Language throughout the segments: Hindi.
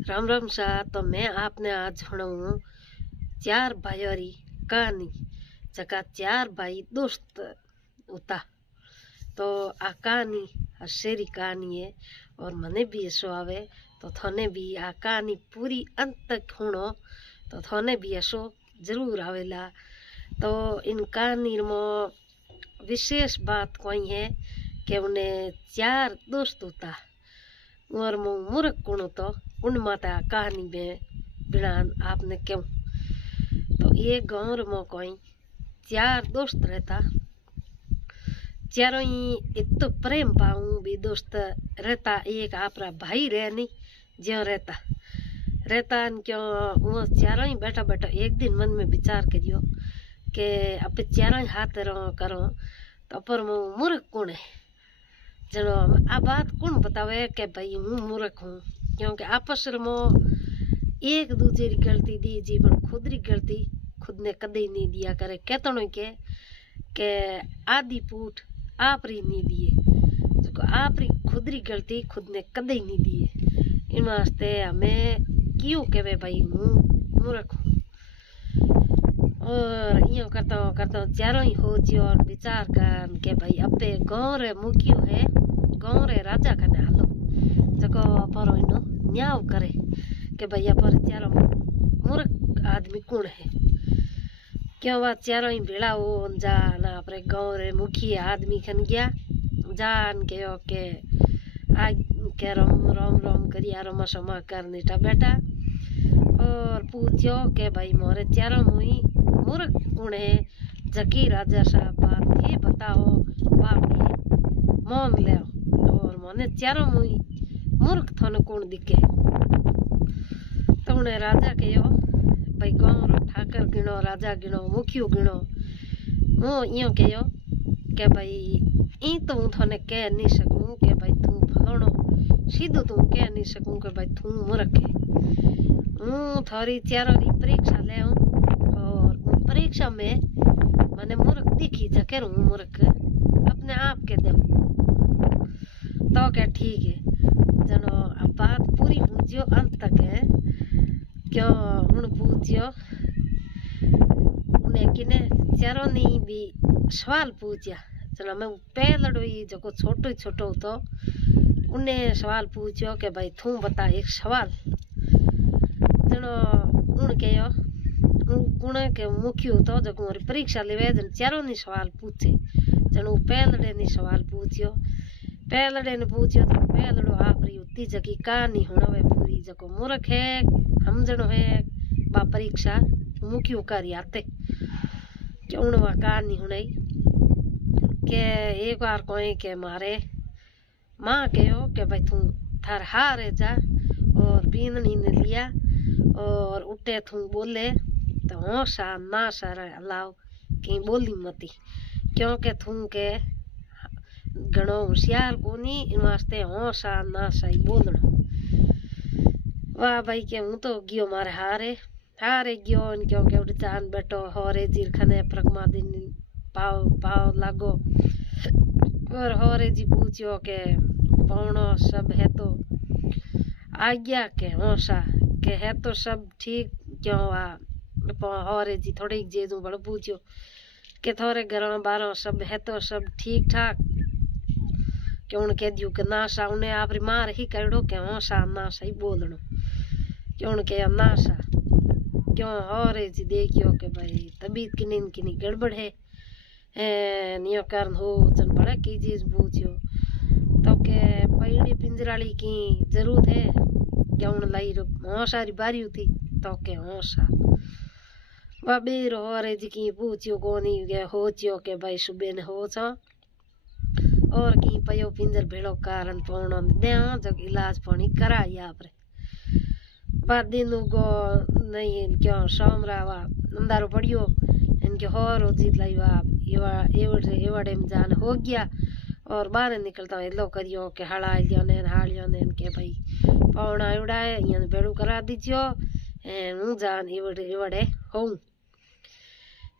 राम राम शाह। तो मैं आपने आज सुनाऊँ चार भाइयों री कहानी जका चार भाई दोस्त होता। तो आ कहानी हसेरी कहानी है और मने भी ऐसो आवे तो थने भी आ कहानी पूरी अंत तक सुनो तो थने भी ऐसो जरूर आवेला। तो इन कहानी में विशेष बात कोई है कि उन्हें चार दोस्त होता और मूर्ख कौन तो उन माता कहानी में बिना आपने क्यों। तो ये गाँव में कोई चार दोस्त रहता, चारों ही इतो प्रेम पाऊँ भी दोस्त रहता। एक आपरा भाई रह नहीं ज्यो रहता क्यों वो चारों ही बैठा बैठा एक दिन मन में विचार करियो कि अब चारों ही हाथ करो तो पर मूर्ख कौन है। जनो आ बात कौन बतावे कि भाई हूँ मूर्ख हूँ, क्योंकि आपस में एक दूसरे की गलती दी जीवन खुद री गलती खुद ने कदे नहीं दिया करे। कहते के आदि पूठ आप री नहीं दिए जो आप री खुद री गलती खुद ने कदे नहीं दिए। इन वास्ते हमें क्यों कहे भाई हूँ मूर्ख हूँ। और यो करता चारों ही हो जियो विचार कर के भाई अपे गाँव रे मुखियो है गाँव रे राजा कने हालो जको पर इनो न्याव करे कि भाई पर चारों मूर्ख आदमी कौन है। क्यों वह चारों ही भेड़ा हो जा ना अपने गाँव रे मुखिया आदमी खन गया जान के ओके आज के रोम रोम रोम करिया रोमा सोमा कर नीटा बैठा और पूछो के भाई मोरे चारों मुई मूर्ख कौन है। जकी राजा साहब बात ये बताओ बाप ये मान ले और मोने चारों मुई मूर्ख थोने कौन दिखे। तो उन्हें राजा कहो भाई गाँव रो ठाकर गिनो राजा गिनो मुखियो गिनो वो यो कहो के भाई ई तो हूँ थोने कह नहीं सकूँ के भाई तू फलाणो सीधो तू कह नहीं सकूँ के भाई तू मूर्ख है। हूँ थोड़ी चारों री परीक्षा ले और परीक्षा में मैंने मूर्ख दिखी जके हूँ मूर्ख अपने आप के दम तो क्या ठीक है। जनो अब बात पूरी पूछियो अंत तक है क्यों हूँ पूछियो उन्हें किने चारों ने भी सवाल पूछा। जनो मैं पहलड़ो ही जो छोटो तो उन्हें सवाल पूछो कि भाई तू बता एक सवाल। जनो उन कहो कुण के मुखियो तो जो मोरी परीक्षा लेवे जन चारों ने सवाल पूछे। जनो पहलड़े ने सवाल पूछियो पहलड़े ने पूछियो तो पहलड़ो आप री उतनी जगी कहानी होना पूरी जको मूर्ख है हम जनो है बा परीक्षा मुखियो करी आते क्यों वह कहानी हुई के एक बार कोई के मारे माँ कहो के भाई तू थार हारे जा और बीननी ने लिया और उठे तू बोले तो होशा ना सारा अलाव कहीं बोली मती क्योंकि तू के घणो होशियार कोनी इन वास्ते होशा ना सही बोलना। वाह भाई के हूँ तो गियो मारे हारे गियो इन क्योंकि उठ जान बैठो होरे जीर खने प्रगमा दिन पाव लागो और होरे जी पूछियो के पौनो सब है तो आज्ञा के होशा के है तो सब ठीक क्यों आ होरे जी थोड़ी जेजू बड़ो पूछियो के थोड़े घरों बारों सब है तो सब ठीक ठाक क्यों कह दियो के नाशा उन्हें आप री मार ही करो के होशा नाशा ही बोलनो क्यों के नाशा क्यों होरे जी देखियो के भाई तबीयत किनी गड़बड़ है नियो कारण हो चन बड़ा की चीज पूछियो तो के पईड़ी पिंजराली की जरूरत है क्यों लाई होशा री बारी थी तो के होशा वह बेर हो रे जी की पूछियो कोनी के हो चियो के भाई सुबह ने हो छो और की पयो पिंजर भेड़ो कारण पौनो दे जग इलाज पानी कराई आपरे बाद दिन उगो नहीं क्यों सोमरावा अंधारो पड़ियो इनके होरो जीत लाई एवड़े में जान हो गया और बाहर निकलता एलो करियो के हालियो ने के भाई पौना उड़ाए यहाँ बेड़ू करा दीजियो हूँ जान एवड़े हो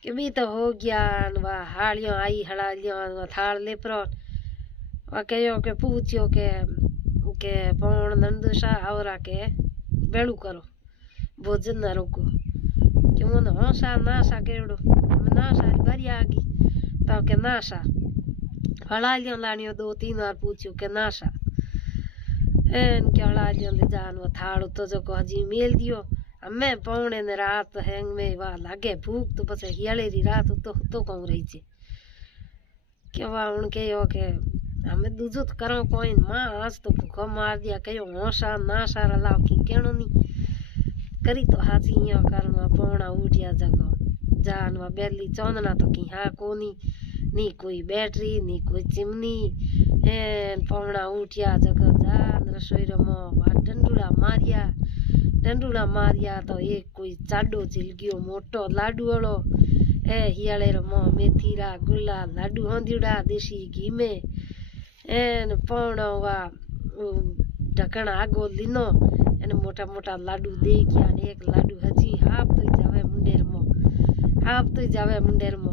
कि भी तो हो गया वह हालियो आई हड़ालियो थाल ले पर वह कहो के पूछियो के पौन नंदुसा और के बेड़ू करो भोजन ना रोको क्यों ना हाँ नाशा केड़ो नाशा बारी आ गई तो के नाशा हड़ा लियो लानियो 2-3 बार पूछो के नाशा एन के हड़ा लियो ले जान वो थाड़ो तो जो को हजी मेल दियो हमें पौने ने रात हैंग में वा लागे भूख तो बस हियाले री रात तो कहूं रही छे के वा उनके यो के हमें दूजो तो करो कोई मां आज तो भूखो मार दिया कयो होशा नाशा रलाव की केणो नी करी तो हाजी यो करमा पौना उठिया जगो जान वा बेली चौंदना तो की हा कोनी नी कोई बैटरी नी कोई चिमनी एन पौना उठिया जगो जान रसोई रमो वा डंडूड़ा मारिया तो एक कोई चाडो चिल गयो मोटो लाडू वालो ए हियाले रमो मेथीरा गुल्ला लाडू होंदीड़ा देसी घी में एन पौना वा ढकण आगो लीनो एने मोटा मोटा लाडू दे गया ने एक लाडू हजी हाफ तो जावे मुंडेर मो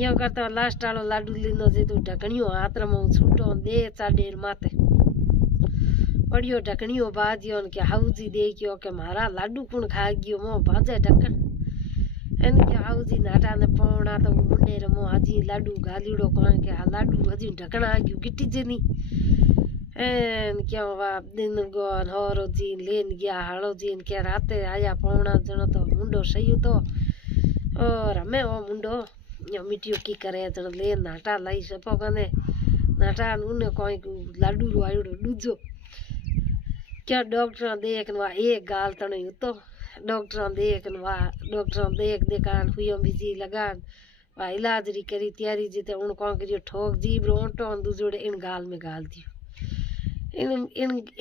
यो करता लास्ट वालो लाडू लीनो जे तो ढकणियो हाथ रमो छूटो दे चाडेर माथे पड़ियो ढकणियो बाजियो के हाउजी दे गयो के मारा लाडू कुण खा गयो मो बाजे ढकण एन के हाउजी नाटा ने पौना तो मुंडेर मो हजी लाडू गालीड़ो कोन के लाडू हजी ढकण आ गयो गिटी जेनी एन क्यों वा दिन गोन होरो जीन लेन गया हालो जीन के राते आया पौना जनो तो मुंडो सही तो और हमें वो मुंडो यो मिटियो की करे जनो ले नाटा लाई सपो कने नाटा उने कोई लाडू रो आयो दूजो क्या डॉक्टर देखनवा एक गाल तने तो डॉक्टर देख देखान हुयो बिजी लगान वा इलाज री करी तैयारी जीते उन कोन करियो ठोक जीब रोटो दूजोड़े इन गाल में गाल दियो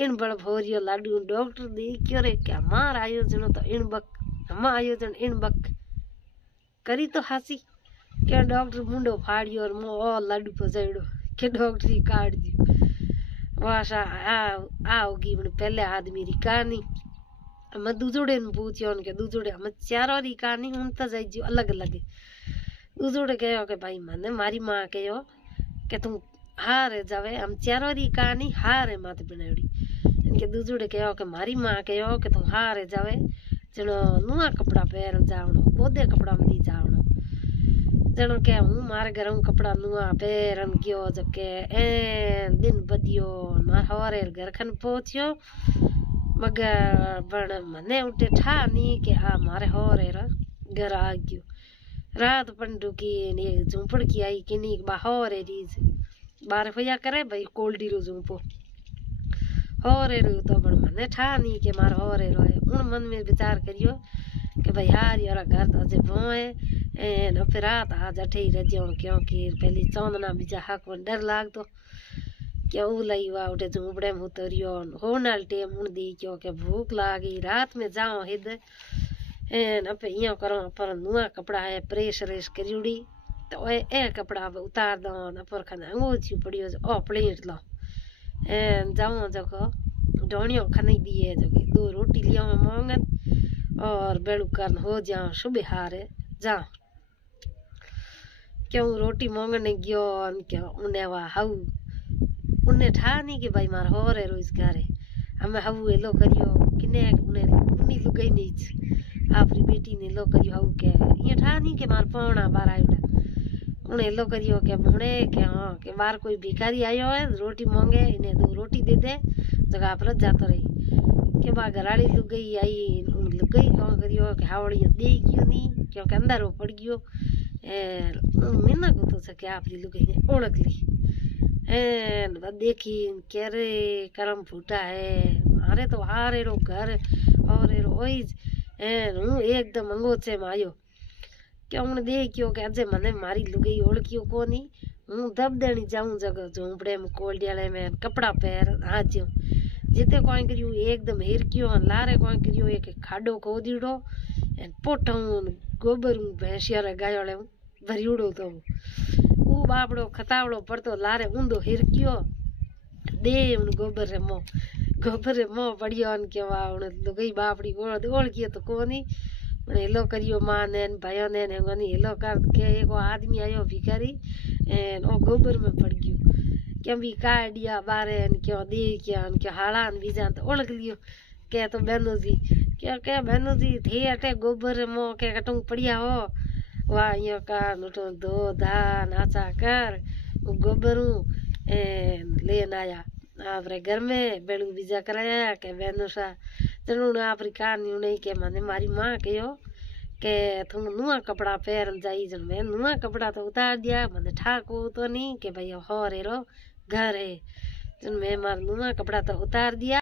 इन बड़ भोरियो लाडू डॉक्टर देखियो रे क्या मार आयोजन तो इन बक हम आयोजन इन बक करी तो हासी क्या डॉक्टर मुंडो फाड़ियो और मो ओ लाडू पजाड़ो के डॉक्टर ही काट दियो वाशा आओगी पहले आदमी री कहानी हम दूजोड़े ने पूछियो उनके दूजोड़े हम चारों री कहानी हम तो जाई अलग अलग दूजोड़े कहो के भाई मने मारी माँ कहो के तुम हारे जावे हम चारों री कहानी हारे माते बनावड़ी इनके दूजोड़े कहो के मारी माँ कहो के तुम हारे जावे जनो नुआ कपड़ा पहन जावणो बोदे कपड़ा में नहीं जावणो जनो के हूँ मारे घर कपड़ा नुआ पहन गयो जके ए दिन बदियो मार हवारे घर खन पहुंचियो मगर बण मने उठे ठा नी के आ मारे हवारे घर आ गयो रात पंडू की ने झूंपड़ की आई किनी बाहरे रीज बार होया करे भाई कोल्डी रो झूंपो हवारे रो तो बण मने ठा नी के मार हवारे रो उन मन में विचार करियो कि भाई यार यार घर तो अजे भोए ए न फिर रात आज अठे ही रजो क्योंकि पहली चौंदना बीजा हक में डर लाग तो क्यों लई वा उठे झूंपड़े में उतरियो हो नाल टेम उन दी क्यों के भूख लागी रात में जाओ हिद ए न पे यो करो पर नुआ कपड़ा है प्रेस रेस करियोड़ी तो ए कपड़ा उतार दो न पर खना अंगोची पड़ियो ओ प्लेट लो ए जाओ जको डोनियो खने दिए जो 2 रोटी लियो मांगन और बेड़ू करन हो जाओ सुबह हारे जा क्यों रोटी मांगने गयो क्यों उन्हें वा हाउ उन्हें ठानी के भाई मार हो रे रोज घरे हमें हाउ एलो करियो किने उन्हें उन्नी लुगाई नहीं आपरी बेटी ने लो करियो हाउ के ये ठानी के मार पौना बार आयोड़ा उन्हें लो करियो के मुने के हां के बार कोई भिखारी आयो है रोटी मांगे इन्हें 2 रोटी दे दे जगह पर जातो रही के बा घराड़ी लुगाई आई उन लुगाई कौन करियो के हावड़ी दे क्यों नहीं क्योंकि अंदर वो पड़ गयो मीना को तो सके आपरी लुगाई ने ओळख ली देखी केरे करम फूटा है मारे तो हारे रो घर और रोज हूँ एकदम अंगोचे में आयो क्या उन्हें देखियो के अजे मने मारी लुगाई ओळखियो कोनी हूँ दब देनी जाऊं जगह झोंपड़े में कोल्डियाले में कपड़ा पहर आज्यो जिते कोई करियो एकदम हिरकियो लारे कोई करियो एक खाडो खोदीड़ो पोटू गोबर भैंसिया रे गायोले भरियोड़ो तो ऊ बापड़ो खतावड़ो पड़तो लारे ऊंधो हिरकियो दे उन गोबर रे मो पड़ियो अन के वा उन लुगाई बापड़ी ओळखियो तो कोनी पण हेलो करियो मां ने भाइयों ने गनी हेलो कर के एक आदमी आयो भिखारी ओ गोबर में पड़ गयो क्या भी काटिया बारे क्यों दे क्या उनके हालान बीजा तो ओळख लियो के तो बहनों जी क्या बहनों जी थे अटे गोबर मो के कटूं पड़िया हो वाह यो का लुटो दो धा नाचा कर गोबरू लेन आया आपरे घर में बेड़ू बीजा कराया के बहनों सा चलो ना आपरी कहानी नहीं के माने मारी माँ कहो के तुम नुआ कपड़ा पहन जाई जन मैं नुआ कपड़ा तो उतार दिया मैंने ठाको तो नहीं के भाई हो रे रो घर है जन मैं मार नुआ कपड़ा तो उतार दिया।